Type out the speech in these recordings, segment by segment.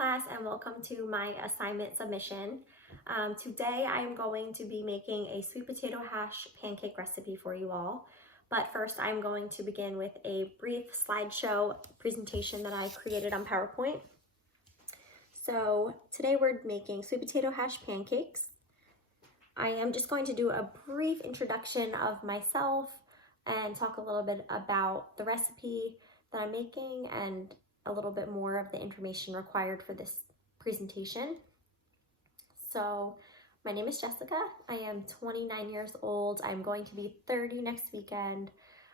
class, and welcome to my assignment submission. Today I am going to be making a sweet potato hash pancake recipe for you all. But first I'm going to begin with a brief slideshow presentation that I created on PowerPoint. So today we're making sweet potato hash pancakes. I am just going to do a brief introduction of myself and talk a little bit about the recipe that I'm making and a little bit more of the information required for this presentation. So my name is Jessica. I am 29 years old. I'm going to be 30 next weekend.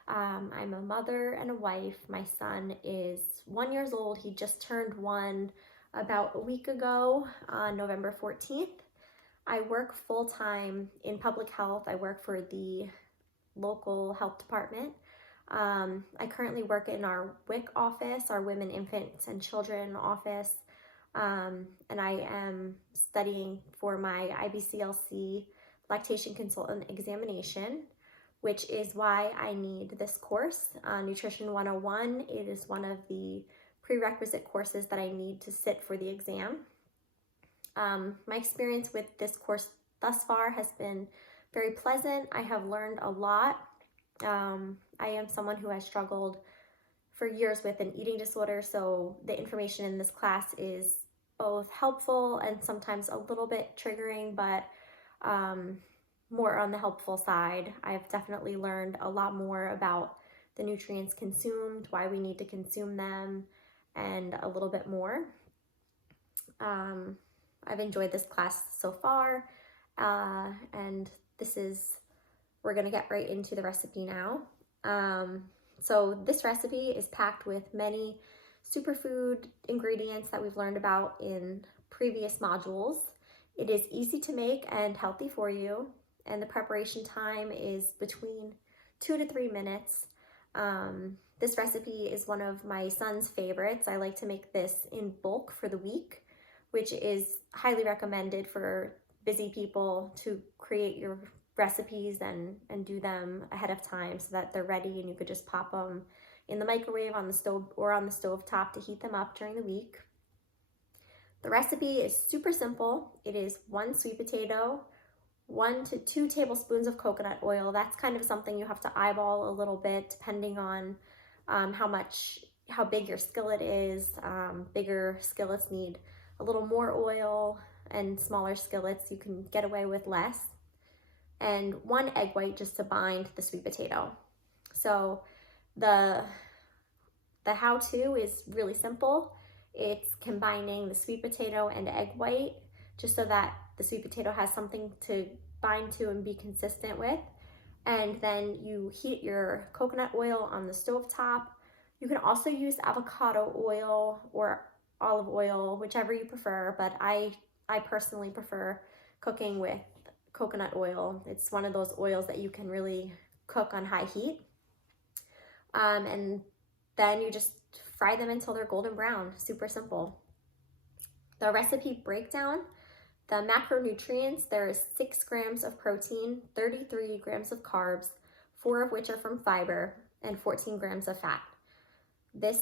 I'm a mother and a wife. My son is 1 year old. He just turned 1 about a week ago on November 14th. I work full-time in public health. I work for the local health department. I currently work in our WIC office, our Women, Infants, and Children office, and I am studying for my IBCLC lactation consultant examination, which is why I need this course, Nutrition 101. It is one of the prerequisite courses that I need to sit for the exam. My experience with this course thus far has been very pleasant. I have learned a lot. I am someone who has struggled for years with an eating disorder, so the information in this class is both helpful and sometimes a little bit triggering, but more on the helpful side. I've definitely learned a lot more about the nutrients consumed, why we need to consume them, and a little bit more. I've enjoyed this class so far, and we're gonna get right into the recipe now. So this recipe is packed with many superfood ingredients that we've learned about in previous modules. It is easy to make and healthy for you, and the preparation time is between 2 to 3 minutes. This recipe is one of my son's favorites. I like to make this in bulk for the week, which is highly recommended for busy people to create your recipes and do them ahead of time so that they're ready and you could just pop them in the microwave, on the stove, or on the stove top to heat them up during the week. The recipe is super simple. It is 1 sweet potato, 1 to 2 tablespoons of coconut oil. That's kind of something you have to eyeball a little bit depending on how big your skillet is. Bigger skillets need a little more oil, and smaller skillets you can get away with less. And 1 egg white just to bind the sweet potato. So the how-to is really simple. It's combining the sweet potato and egg white just so that the sweet potato has something to bind to and be consistent with. And then you heat your coconut oil on the stove top. You can also use avocado oil or olive oil, whichever you prefer, but I personally prefer cooking with coconut oil. It's one of those oils that you can really cook on high heat. And then you just fry them until they're golden brown. Super simple. The recipe breakdown, the macronutrients, there is 6 grams of protein, 33 grams of carbs, 4 of which are from fiber, and 14 grams of fat. This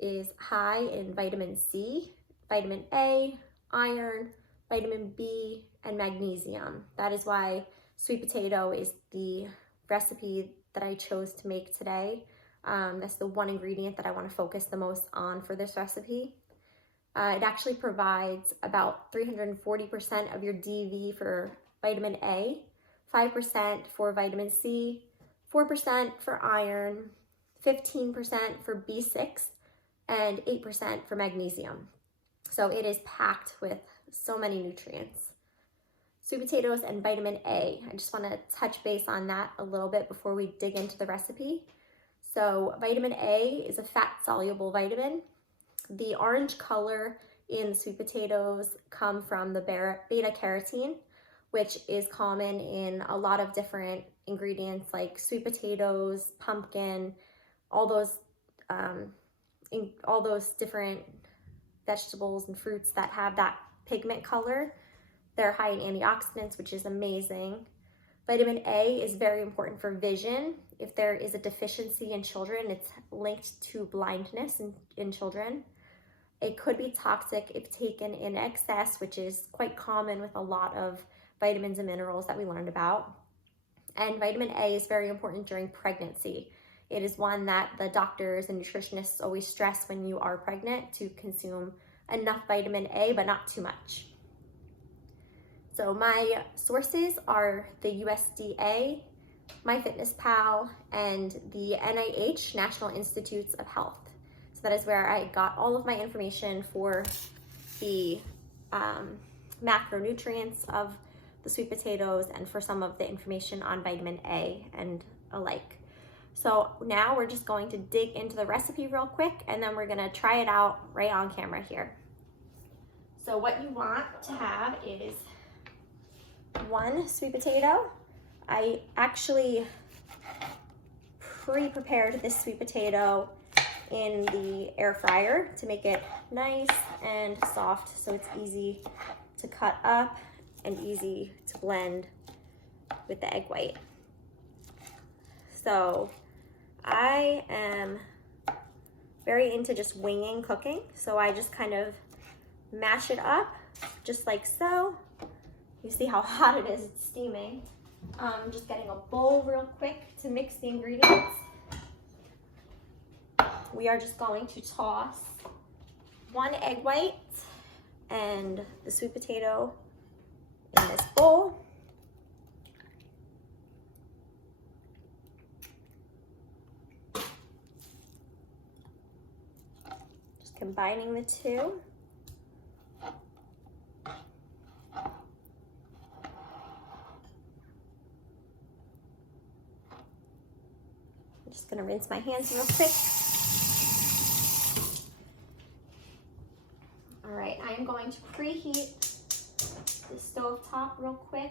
is high in vitamin C, vitamin A, iron, vitamin B, and magnesium. That is why sweet potato is the recipe that I chose to make today. That's the one ingredient that I want to focus the most on for this recipe. It actually provides about 340% of your DV for vitamin A, 5% for vitamin C, 4% for iron, 15% for B6, and 8% for magnesium. So it is packed with so many nutrients. Sweet potatoes and vitamin A. I just want to touch base on that a little bit before we dig into the recipe. So vitamin A is a fat-soluble vitamin. The orange color in sweet potatoes come from the beta-carotene, which is common in a lot of different ingredients like sweet potatoes, pumpkin, all those different vegetables and fruits that have that pigment color. They're high in antioxidants, which is amazing. Vitamin A is very important for vision. If there is a deficiency in children, it's linked to blindness in children. It could be toxic if taken in excess, which is quite common with a lot of vitamins and minerals that we learned about. And vitamin A is very important during pregnancy. It is one that the doctors and nutritionists always stress when you are pregnant, to consume enough vitamin A, but not too much. So my sources are the USDA, MyFitnessPal, and the NIH, National Institutes of Health. So that is where I got all of my information for the macronutrients of the sweet potatoes and for some of the information on vitamin A and alike. So now we're just going to dig into the recipe real quick, and then we're gonna try it out right on camera here. So what you want to have is 1 sweet potato. I actually pre-prepared this sweet potato in the air fryer to make it nice and soft, so it's easy to cut up and easy to blend with the egg white. So I am very into just winging cooking, so I just kind of mash it up just like so. You see how hot it is, it's steaming. I'm just getting a bowl real quick to mix the ingredients. We are just going to toss 1 egg white and the sweet potato in this bowl. Just combining the two. I'm just gonna rinse my hands real quick. All right, I'm going to preheat the stove top real quick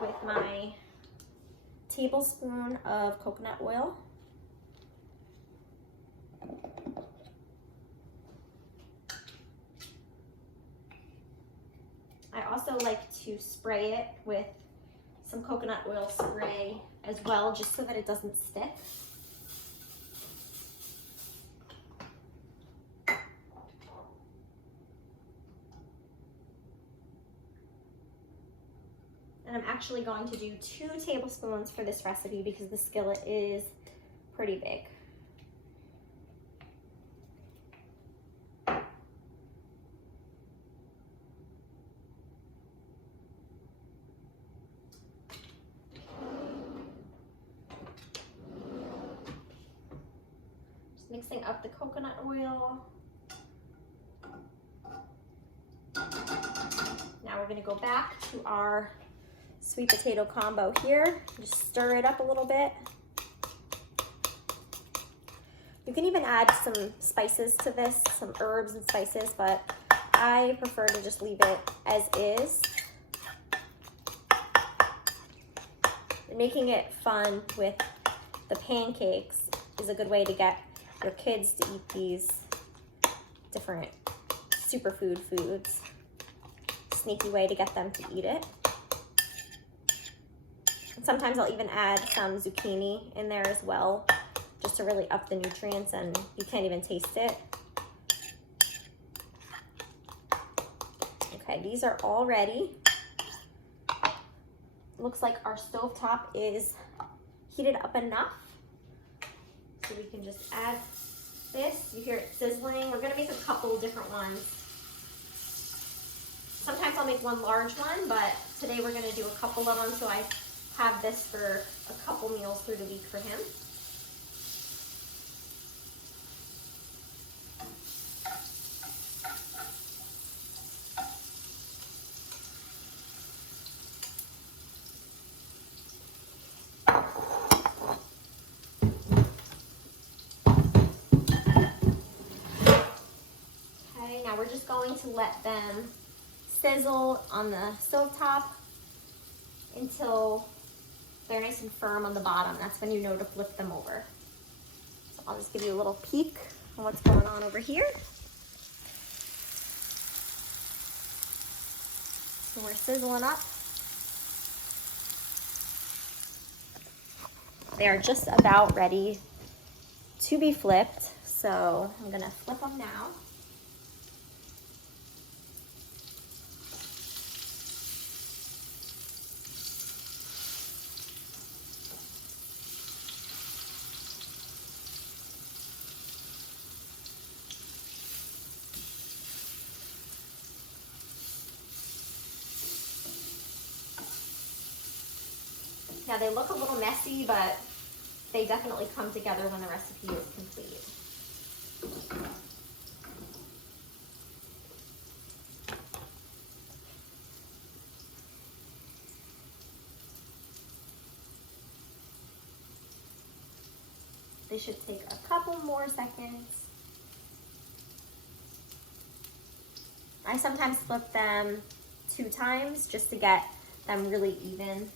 with my tablespoon of coconut oil. I also like to spray it with some coconut oil spray as well, just so that it doesn't stick. And I'm actually going to do 2 tablespoons for this recipe because the skillet is pretty big. Just mixing up the coconut oil. Now we're going to go back to our sweet potato combo here. Just stir it up a little bit. You can even add some spices to this, some herbs and spices, but I prefer to just leave it as is. And making it fun with the pancakes is a good way to get your kids to eat these different superfood foods. Sneaky way to get them to eat it. Sometimes I'll even add some zucchini in there as well, just to really up the nutrients, and you can't even taste it. Okay, these are all ready. Looks like our stovetop is heated up enough. So we can just add this. You hear it sizzling. We're gonna make a couple different ones. Sometimes I'll make one large one, but today we're gonna do a couple of them, so I have this for a couple meals through the week for him. Okay, now we're just going to let them sizzle on the stovetop until they're nice and firm on the bottom. That's when you know to flip them over. So I'll just give you a little peek on what's going on over here. So we're sizzling up. They are just about ready to be flipped. So I'm gonna flip them now. Now they look a little messy, but they definitely come together when the recipe is complete. They should take a couple more seconds. I sometimes flip them 2 times just to get them really even.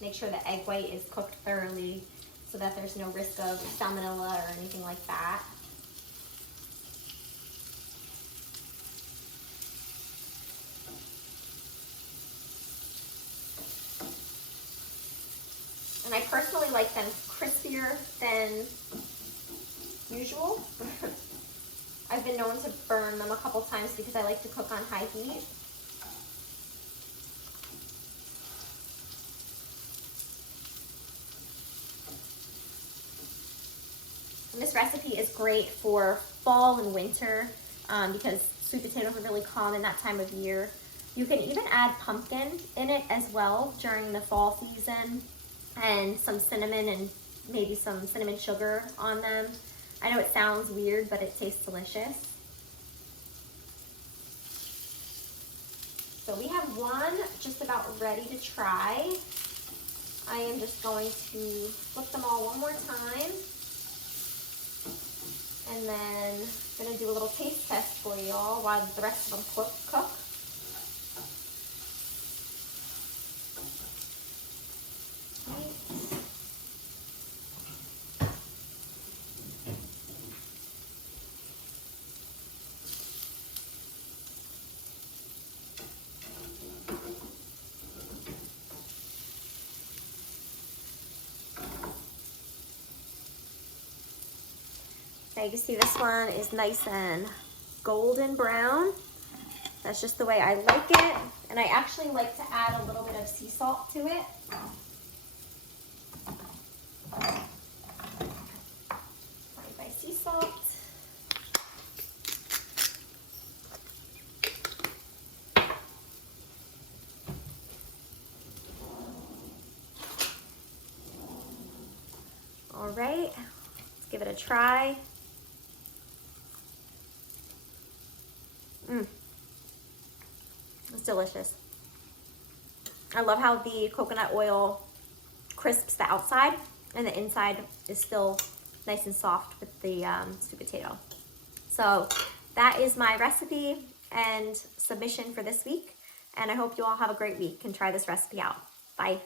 Make sure the egg white is cooked thoroughly so that there's no risk of salmonella or anything like that. And I personally like them crispier than usual. I've been known to burn them a couple times because I like to cook on high heat. And this recipe is great for fall and winter because sweet potatoes are really common that time of year. You can even add pumpkin in it as well during the fall season, and some cinnamon and maybe some cinnamon sugar on them. I know it sounds weird, but it tastes delicious. So we have one just about ready to try. I am just going to flip them all one more time. And then I'm gonna do a little taste test for y'all while the rest of them cook. Now you can see this one is nice and golden brown. That's just the way I like it. And I actually like to add a little bit of sea salt to it. My sea salt. All right, let's give it a try. It's delicious. I love how the coconut oil crisps the outside and the inside is still nice and soft with the sweet potato. So that is my recipe and submission for this week. And I hope you all have a great week and try this recipe out. Bye.